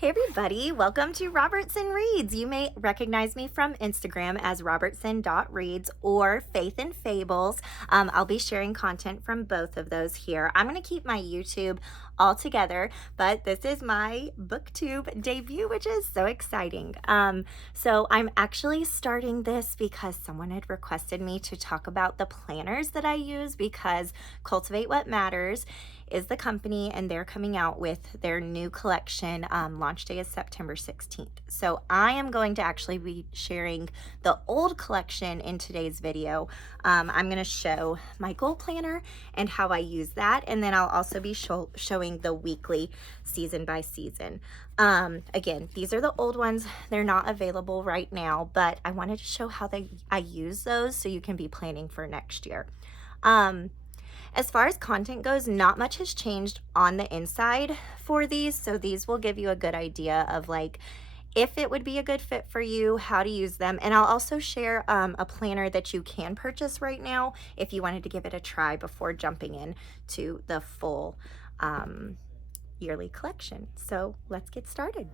Hey everybody, welcome to Robertson Reads. You may recognize me from Instagram as robertson.reads or Faith and Fables. I'll be sharing content from both of those here. I'm going to keep my YouTube all together, but this is my BookTube debut, which is so exciting. So I'm actually starting this because someone had requested me to talk about the planners that I use, because Cultivate What Matters is the company and they're coming out with their new collection. Launch day is September 16th. So I am going to actually be sharing the old collection in today's video. I'm going to show my goal planner and how I use that, and then I'll also be showing the weekly season by season. Again, these are the old ones. They're not available right now, but I wanted to show how I use those so you can be planning for next year. As far as content goes, not much has changed on the inside for these. So these will give you a good idea of like if it would be a good fit for you, how to use them. And I'll also share a planner that you can purchase right now if you wanted to give it a try before jumping in to the full yearly collection. So let's get started.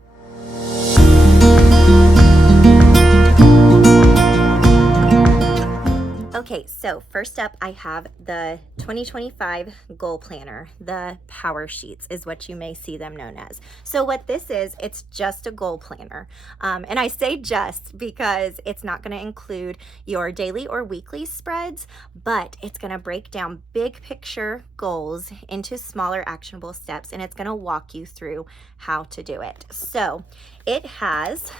Okay, so first up I have the 2025 Goal Planner. The Powersheets is what you may see them known as. So what this is, it's just a goal planner. And I say just because it's not going to include your daily or weekly spreads, but it's going to break down big picture goals into smaller actionable steps, and it's going to walk you through how to do it. So it has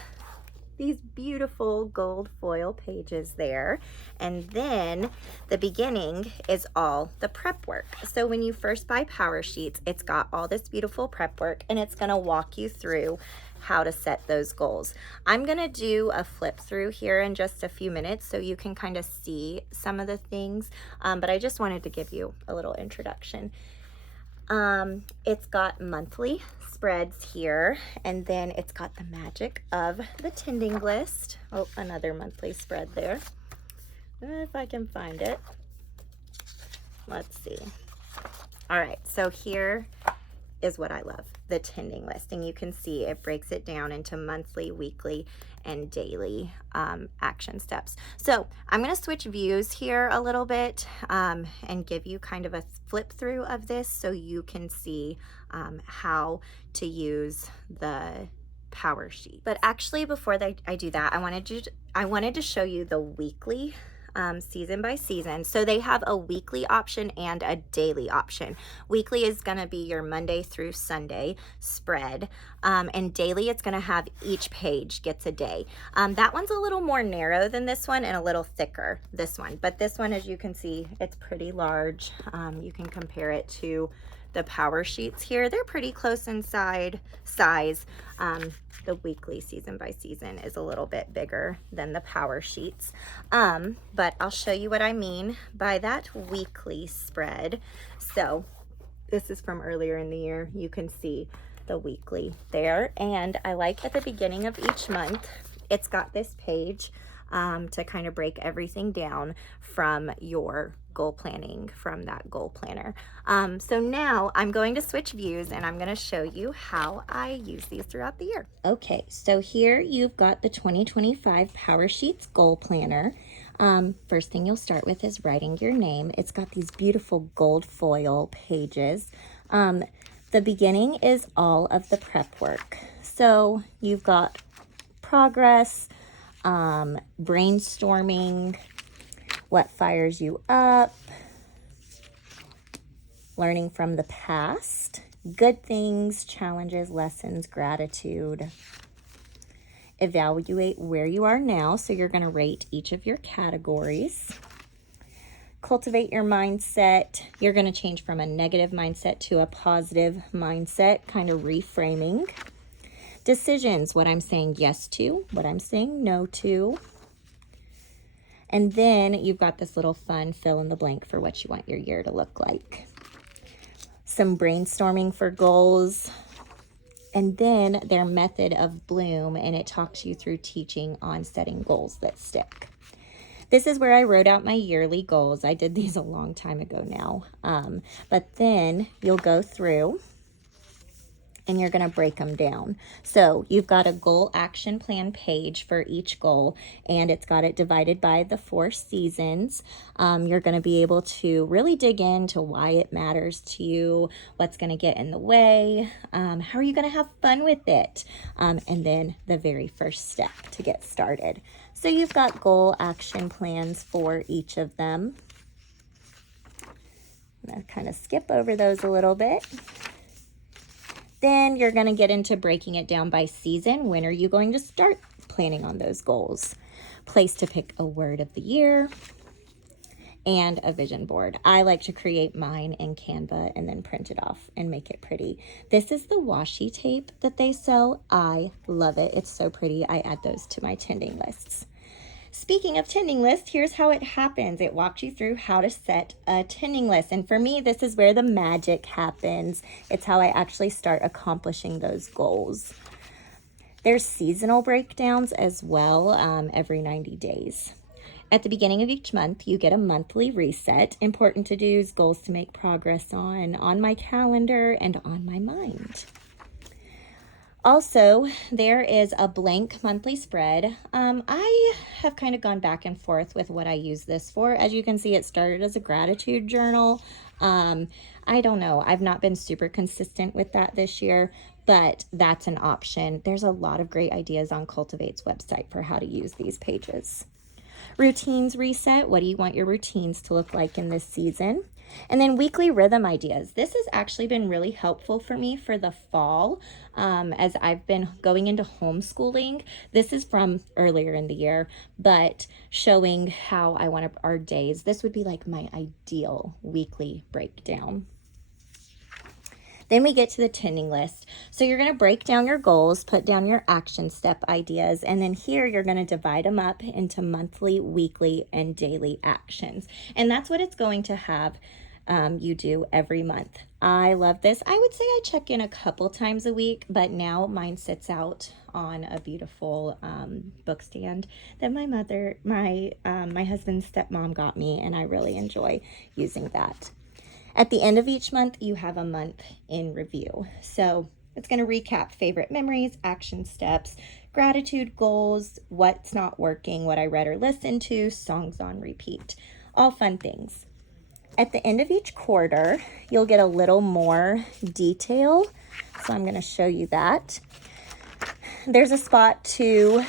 these beautiful gold foil pages there, and then the beginning is all the prep work. So when you first buy Powersheets, it's got all this beautiful prep work, and it's going to walk you through how to set those goals. I'm going to do a flip through here in just a few minutes so you can kind of see some of the things, but I just wanted to give you a little introduction. It's got monthly spreads here, and then it's got the magic of the tending list. Oh, another monthly spread there. If I can find it. Let's see. All right, so here is what I love, the tending list, and you can see it breaks it down into monthly, weekly, and daily action steps. So I'm going to switch views here a little bit and give you kind of a flip through of this so you can see how to use the Powersheet. But actually, before I do that, I wanted to show you the weekly season by season. So they have a weekly option and a daily option. Weekly is going to be your Monday through Sunday spread, and daily it's going to have each page gets a day. That one's a little more narrow than this one and a little thicker, this one, but this one, as you can see, it's pretty large. You can compare it to the Powersheets here. They're pretty close in size. The weekly season by season is a little bit bigger than the Powersheets, but I'll show you what I mean by that weekly spread. So this is from earlier in the year. You can see the weekly there, and I like at the beginning of each month it's got this page to kind of break everything down from your goal planning from that goal planner. So now I'm going to switch views and I'm going to show you how I use these throughout the year. Okay, so here you've got the 2025 Powersheets Goal Planner. First thing you'll start with is writing your name. It's got these beautiful gold foil pages. The beginning is all of the prep work. So you've got progress, brainstorming, what fires you up, learning from the past, good things, challenges, lessons, gratitude, evaluate where you are now. So you're going to rate each of your categories. Cultivate your mindset. You're going to change from a negative mindset to a positive mindset, kind of reframing. Decisions, what I'm saying yes to, what I'm saying no to. And then you've got this little fun fill in the blank for what you want your year to look like. Some brainstorming for goals. And then their method of Bloom, and it talks you through teaching on setting goals that stick. This is where I wrote out my yearly goals. I did these a long time ago now. But then you'll go through and you're going to break them down. So you've got a goal action plan page for each goal, and it's got it divided by the 4 seasons. You're going to be able to really dig into why it matters to you, what's going to get in the way, how are you going to have fun with it, and then the very first step to get started. So you've got goal action plans for each of them. I'm going to kind of skip over those a little bit. Then you're going to get into breaking it down by season. When are you going to start planning on those goals? Place to pick a word of the year and a vision board. I like to create mine in Canva and then print it off and make it pretty. This is the washi tape that they sell. I love it. It's so pretty. I add those to my tending lists. Speaking of tending list, here's how it happens. It walks you through how to set a tending list. And for me, this is where the magic happens. It's how I actually start accomplishing those goals. There's seasonal breakdowns as well, every 90 days. At the beginning of each month, you get a monthly reset. Important to-dos, goals to make progress on my calendar and on my mind. Also, there is a blank monthly spread. I have kind of gone back and forth with what I use this for. As you can see, it started as a gratitude journal. I don't know. I've not been super consistent with that this year, but that's an option. There's a lot of great ideas on Cultivate's website for how to use these pages. Routines reset. What do you want your routines to look like in this season? And then weekly rhythm ideas. This has actually been really helpful for me for the fall, as I've been going into homeschooling. This is from earlier in the year, but showing how I want our days. This would be like my ideal weekly breakdown. Then we get to the tending list. So you're going to break down your goals, put down your action step ideas, and then here you're going to divide them up into monthly, weekly, and daily actions. And that's what it's going to have you do every month. I love this. I would say I check in a couple times a week, but now mine sits out on a beautiful book stand that my husband's stepmom got me, and I really enjoy using that. At the end of each month, you have a month in review. So it's going to recap favorite memories, action steps, gratitude goals, what's not working, what I read or listened to, songs on repeat, all fun things. At the end of each quarter, you'll get a little more detail. So I'm going to show you that. There's a spot to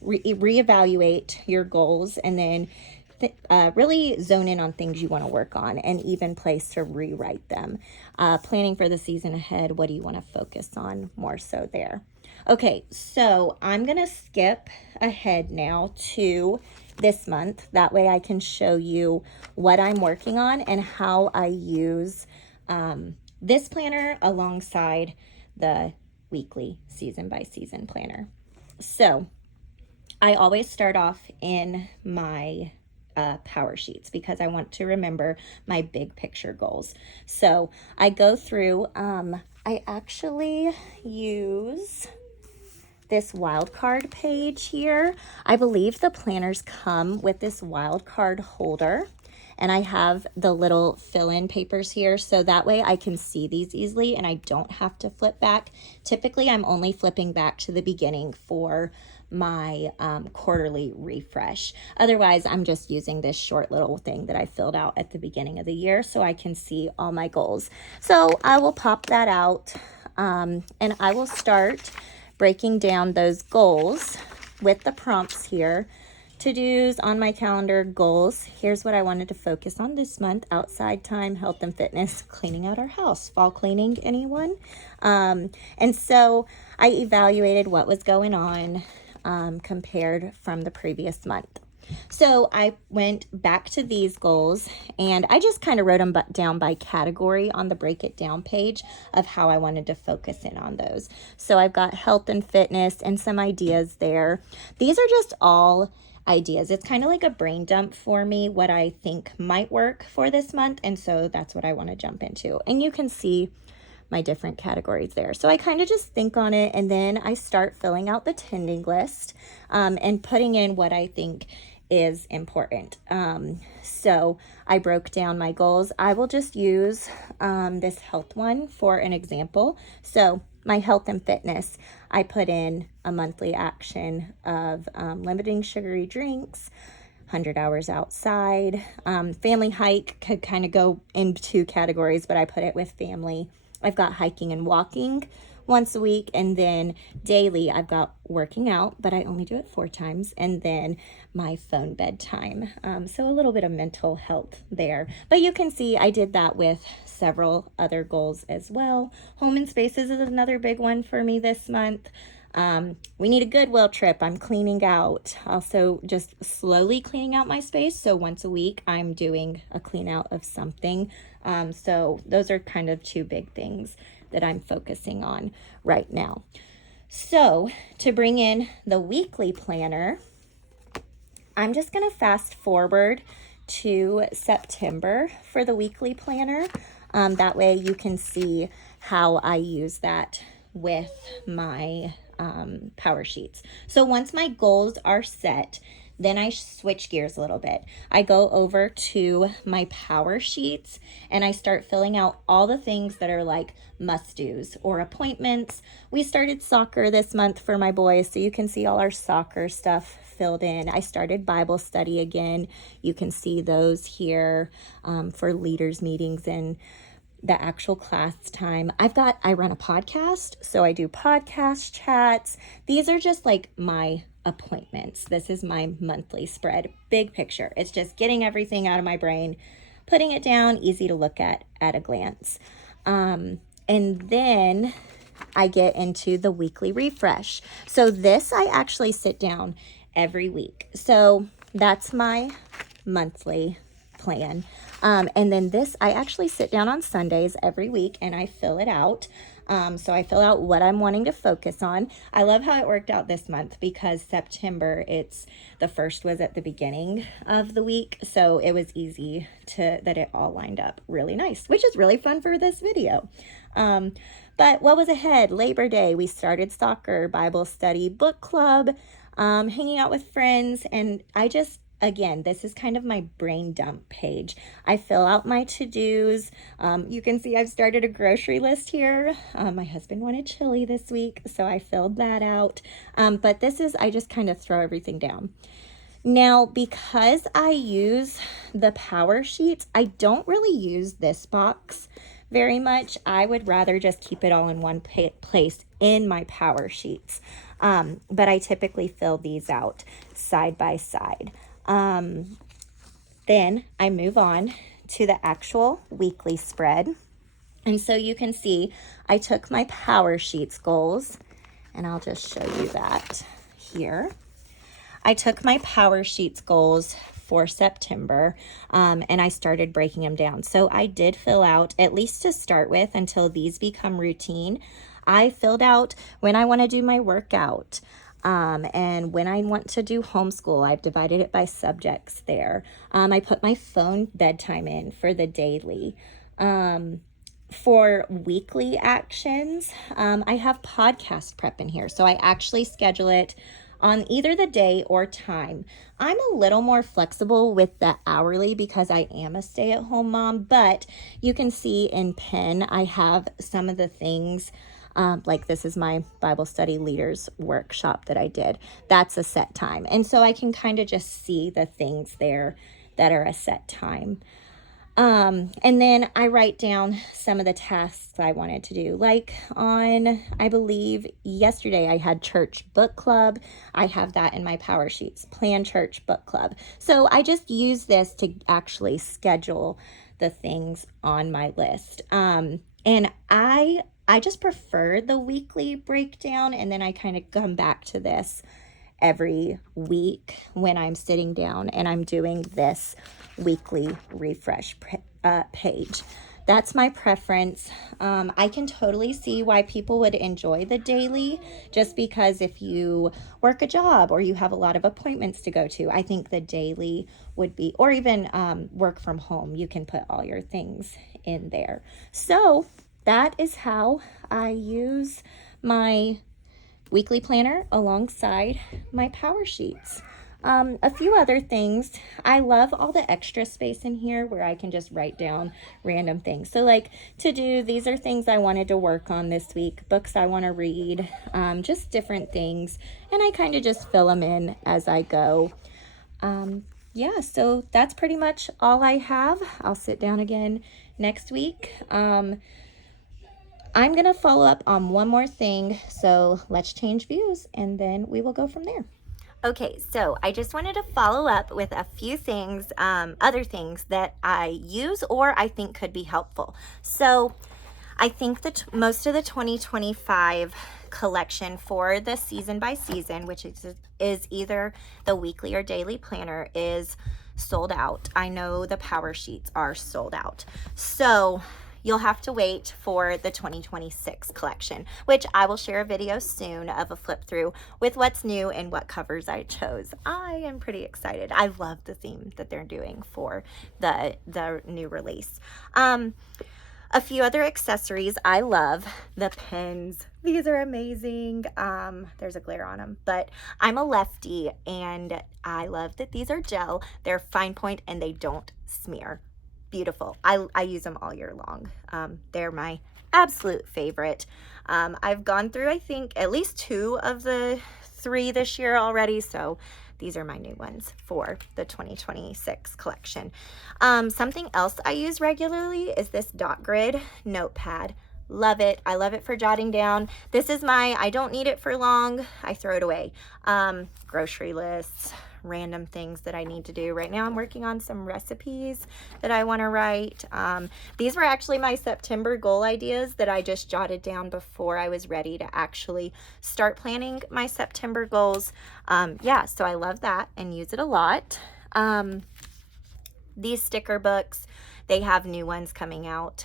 reevaluate your goals and then really zone in on things you want to work on, and even place to rewrite them. Planning for the season ahead, what do you want to focus on more so there? Okay, so I'm going to skip ahead now to this month. That way I can show you what I'm working on and how I use this planner alongside the weekly season by season planner. So I always start off in my Powersheets because I want to remember my big picture goals. So I go through, I actually use this wildcard page here. I believe the planners come with this wildcard holder, and I have the little fill-in papers here so that way I can see these easily and I don't have to flip back. Typically I'm only flipping back to the beginning for my quarterly refresh. Otherwise, I'm just using this short little thing that I filled out at the beginning of the year so I can see all my goals. So I will pop that out and I will start breaking down those goals with the prompts here. To-dos on my calendar, goals. Here's what I wanted to focus on this month: outside time, health and fitness, cleaning out our house. Fall cleaning, anyone? And so I evaluated what was going on compared from the previous month. So I went back to these goals and I just kind of wrote them down by category on the break it down page of how I wanted to focus in on those. So I've got health and fitness and some ideas there. These are just all ideas. It's kind of like a brain dump for me, what I think might work for this month. And so that's what I want to jump into. And you can see my different categories there. So I kind of just think on it and then I start filling out the tending list and putting in what I think is important. So I broke down my goals. I will just use this health one for an example. So my health and fitness, I put in a monthly action of limiting sugary drinks, 100 hours outside. Family hike could kind of go into two categories, but I put it with family. I've got hiking and walking once a week, and then daily I've got working out, but I only do it 4 times, and then my phone bedtime. So a little bit of mental health there. But you can see I did that with several other goals as well. Home and spaces is another big one for me this month. We need a Goodwill trip. I'm cleaning out. Also just slowly cleaning out my space. So once a week I'm doing a clean out of something. So those are kind of 2 big things that I'm focusing on right now. So to bring in the weekly planner, I'm just going to fast forward to September for the weekly planner. That way you can see how I use that with my power sheets. So once my goals are set, then I switch gears a little bit. I go over to my power sheets and I start filling out all the things that are like must-dos or appointments. We started soccer this month for my boys, so you can see all our soccer stuff filled in. I started Bible study again. You can see those here for leaders meetings and the actual class time. I run a podcast, so I do podcast chats. These are just like my appointments. This is my monthly spread, big picture. It's just getting everything out of my brain, putting it down, easy to look at a glance. And then I get into the weekly refresh. So this I actually sit down every week. So that's my monthly plan. And then this, I actually sit down on Sundays every week and I fill it out. So I fill out what I'm wanting to focus on. I love how it worked out this month because September, the first was at the beginning of the week. So it was easy that it all lined up really nice, which is really fun for this video. But what was ahead? Labor Day, we started soccer, Bible study, book club, hanging out with friends. And again, this is kind of my brain dump page. I fill out my to-dos. You can see I've started a grocery list here. My husband wanted chili this week, so I filled that out. But I just kind of throw everything down. Now, because I use the power sheets, I don't really use this box very much. I would rather just keep it all in one place in my power sheets. But I typically fill these out side by side. Then I move on to the actual weekly spread. And so you can see I took my power sheets goals, and I'll just show you that here. I took my power sheets goals for September, and I started breaking them down. So I did fill out, at least to start with, until these become routine. I filled out when I want to do my workout. And when I want to do homeschool, I've divided it by subjects there. I put my phone bedtime in for the daily. For weekly actions, I have podcast prep in here. So I actually schedule it on either the day or time. I'm a little more flexible with the hourly because I am a stay-at-home mom, but you can see in pen, I have some of the things. Like this is my Bible study leaders workshop that I did. That's a set time. And so I can kind of just see the things there that are a set time. And then I write down some of the tasks I wanted to do. Like I believe yesterday I had church book club. I have that in my power sheets, plan church book club. So I just use this to actually schedule the things on my list. And I just prefer the weekly breakdown, and then I kind of come back to this every week when I'm sitting down and I'm doing this weekly refresh page. That's my preference. I can totally see why people would enjoy the daily, just because if you work a job or you have a lot of appointments to go to, I think the daily would be, or even work from home, you can put all your things in there. So that is how I use my weekly planner alongside my power sheets. A few other things. I love all the extra space in here where I can just write down random things. So like to do, these are things I wanted to work on this week, books I want to read, just different things. And I kind of just fill them in as I go. Yeah, so that's pretty much all I have. I'll sit down again next week. I'm going to follow up on one more thing. So let's change views and then we will go from there. Okay, so I just wanted to follow up with a few things, other things that I use or I think could be helpful. So I think that most of the 2025 collection for the season by season, which is either the weekly or daily planner, is sold out. I know the Powersheets are sold out. So you'll have to wait for the 2026 collection, which I will share a video soon of a flip through with what's new and what covers I chose. I am pretty excited. I love the theme that they're doing for the new release. A few other accessories I love. The pens. These are amazing. There's a glare on them, but I'm a lefty and I love that these are gel. They're fine point and they don't smear. Beautiful. I use them all year long. They're my absolute favorite. I've gone through, I think, at least 2 of the 3 this year already, so these are my new ones for the 2026 collection. Something else I use regularly is this dot grid notepad. Love it. I love it for jotting down. This is I don't need it for long. I throw it away. Grocery lists, random things that I need to do. Right now I'm working on some recipes that I want to write. These were actually my September goal ideas that I just jotted down before I was ready to actually start planning my September goals. Yeah, so I love that and use it a lot. These sticker books, they have new ones coming out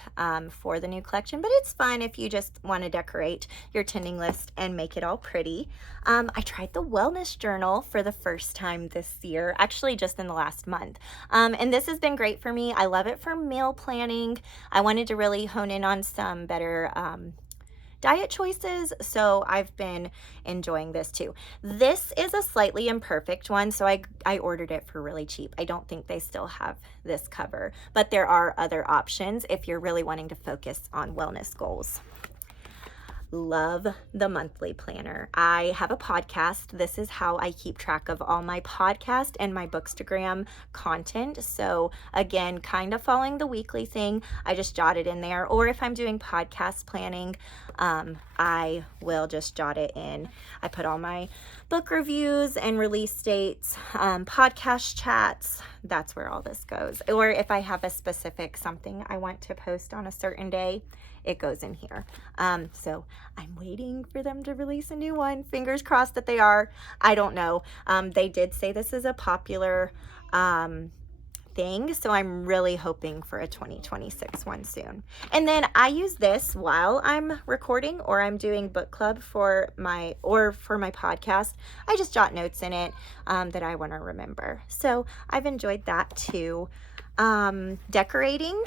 for the new collection, but it's fun if you just want to decorate your tending list and make it all pretty. I tried the wellness journal for the first time this year, actually just in the last month. And this has been great for me. I love it for meal planning. I wanted to really hone in on some better diet choices, so I've been enjoying this too. This is a slightly imperfect one, so I ordered it for really cheap. I don't think they still have this cover, but there are other options if you're really wanting to focus on wellness goals. Love the monthly planner. I have a podcast. This is how I keep track of all my podcast and my Bookstagram content. So again, kind of following the weekly thing, I just jot it in there. Or if I'm doing podcast planning, I will just jot it in. I put all my book reviews and release dates, podcast chats. That's where all this goes. Or if I have a specific something I want to post on a certain day, it goes in here. So I'm waiting for them to release a new one. Fingers crossed that they are. I don't know. They did say this is a popular thing, so I'm really hoping for a 2026 one soon. And then I use this while I'm recording or I'm doing book club for my podcast. I just jot notes in it that I want to remember. So I've enjoyed that too. Decorating,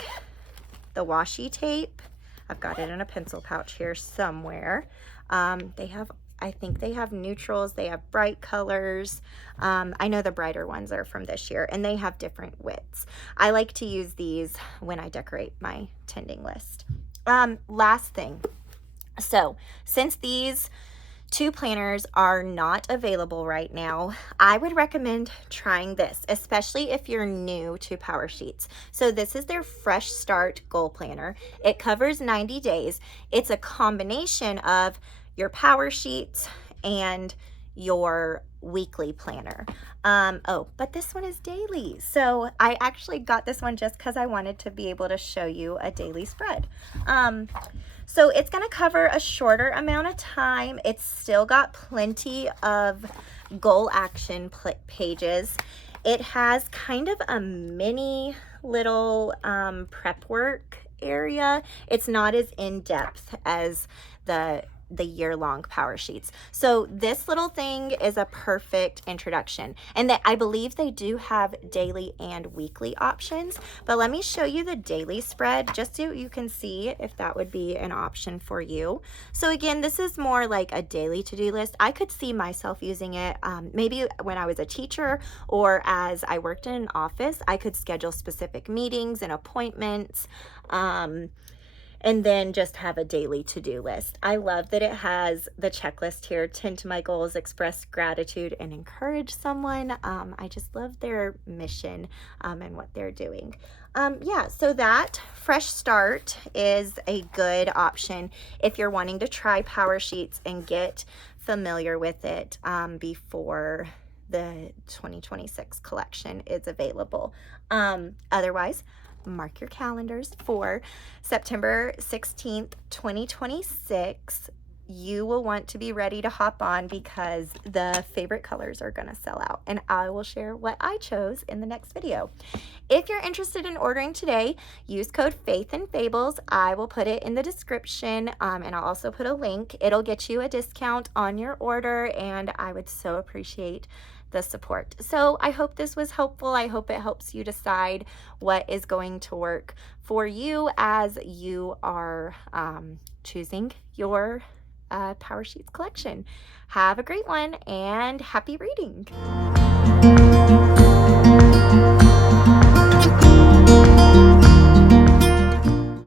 the washi tape. I've got it in a pencil pouch here somewhere. I think they have neutrals, they have bright colors. I know the brighter ones are from this year and they have different widths. I like to use these when I decorate my tending list. Last thing. So since these 2 planners are not available right now, I would recommend trying this, especially if you're new to Powersheets. So this is their Fresh Start Goal Planner. It covers 90 days. It's a combination of your Powersheets and your weekly planner. Oh, but this one is daily. So I actually got this one just because I wanted to be able to show you a daily spread. So it's going to cover a shorter amount of time. It's still got plenty of goal action pages. It has kind of a mini little prep work area. It's not as in-depth as the the year-long Power Sheets. So this little thing is a perfect introduction. And I believe they do have daily and weekly options, but let me show you the daily spread just so you can see if that would be an option for you. So again, this is more like a daily to-do list. I could see myself using it maybe when I was a teacher or as I worked in an office. I could schedule specific meetings and appointments, and then just have a daily to-do list. I love that it has the checklist here: tend to my goals, express gratitude, and encourage someone. I just love their mission and what they're doing. Yeah, so that fresh start is a good option if you're wanting to try Power Sheets and get familiar with it before the 2026 collection is available. Otherwise, mark your calendars for September 16th, 2026. You will want to be ready to hop on because the favorite colors are going to sell out, and I will share what I chose in the next video. If you're interested in ordering today, use code Faith and Fables. I will put it in the description, and I'll also put a link. It'll get you a discount on your order, and I would so appreciate the support. So I hope this was helpful. I hope it helps you decide what is going to work for you as you are choosing your Power Sheets collection. Have a great one and happy reading.